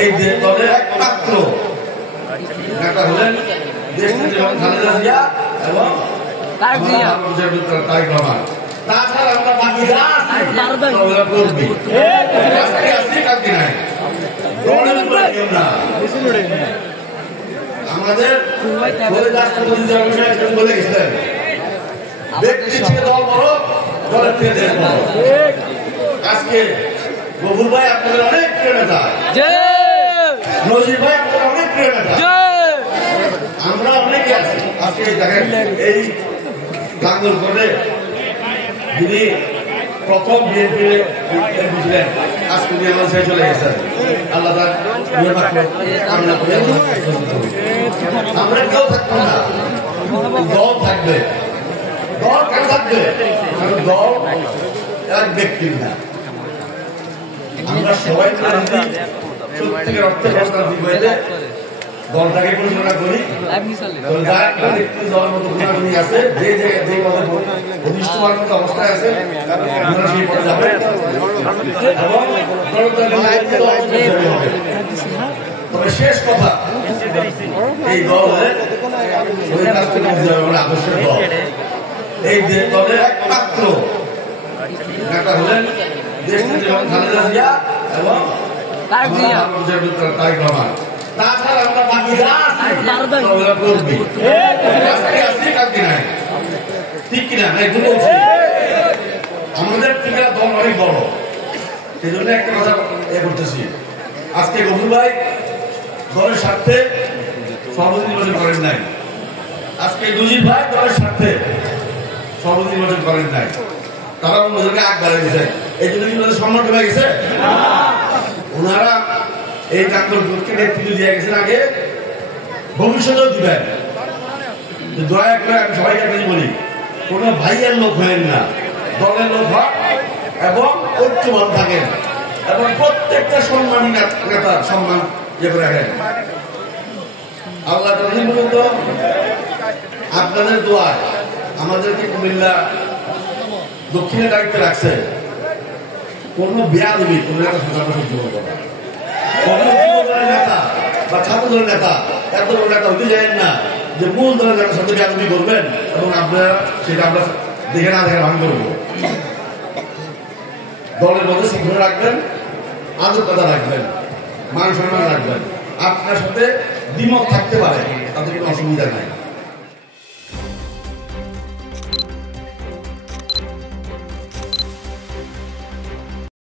এই দলের একমাত্র নেতা হলেন দেশনেত্রী খালেদা জিয়া এবং তারেক রহমান। তাছাড়া আমরা বাকি কর্মী কালকে নাই আমাদের রাষ্ট্রপতি বলে গেছিলেন ব্যক্তি থেকে দল বড়, দলের থেকে দেশ বড়। আজকে গফুর ভাই আপনাদের অনেক প্রিয় নেতা, নজির ভাই আপনাদের অনেক প্রিয় নেতা, আমরা অনেকে আছি। আজকে দেখেন এই লাঙ্গলকোটে যিনি প্রথম বিএনপি ছিলেন আজকে ছেড়ে চলে গেছেন, আল্লাহ আমরা কেউ থাকবো না, দল থাকবে। দল কেন থাকবে? দল এক ব্যক্তির না, আমরা সবাই সত্যিকার অর্থে দলটাকে পরিচালনা করি। দলের মতো গুণাগুণি আছে, যে ঘনিষ্ঠবার মতো অবস্থায় আছে সেই পথে যাবে এবং তবে শেষ কথা, এই দলের ওই কাছ থেকে আদর্শের দল। এই দলের একমাত্র নেতা হলেন দেশনেত্রী খালেদা জিয়া এবং তারেক রহমান। তাছাড়া আমরা বাকি কর্মী কালকে নাই, ঠিক কিনা? আমাদের থেকে দল অনেক বড়, সেই জন্য একটা কথা করতেছি। আজকে গফুর ভাই দলের স্বার্থে সভাপতি নির্বাচন করেন নাই, আজকে নজির ভাই দলের স্বার্থে সভাপতি নির্বাচন করেন নাই, তারা ওনাদেরকে আগ বাড়িয়ে দিয়েছে। এই জন্য কি ওনাদের সম্মান কমে গেছে? ওনারা এই কাঙ্গলকে নেতৃত্ব দিয়ে গেছেন, আগে ভবিষ্যতেও দিবেন। দয়া করে আমি সবাইকে একটা বলি, কোন ভাইয়ের লোক হয়েন না, দলের লোক হন এবং ঐক্যবদ্ধ থাকেন এবং প্রত্যেকটা সম্মানী নেতা সম্মান ইয়ে করে রাখেন। আল্লাহ পর্যন্ত আপনাদের দোয়ায় আমাদেরকে কুমিল্লা দক্ষিণের দায়িত্বে রাখছে। কোন বেয়াদবি কোন নেতা বা ছাত্র দলের নেতা এত বড় নেতা হতে চাইেন না যে মূল দলের নেতার সাথে বেয়াদবি করবেন এবং আপনারা সেটা আমরা দেখে না দেখে ভাঙ করবো। দলের মধ্যে শৃঙ্খলা রাখবেন, আন্তরিকতা রাখবেন, মান সম্মান রাখবেন। আপনার সাথে দ্বিমত থাকতে পারে, তাদের কোনো অসুবিধা নাই।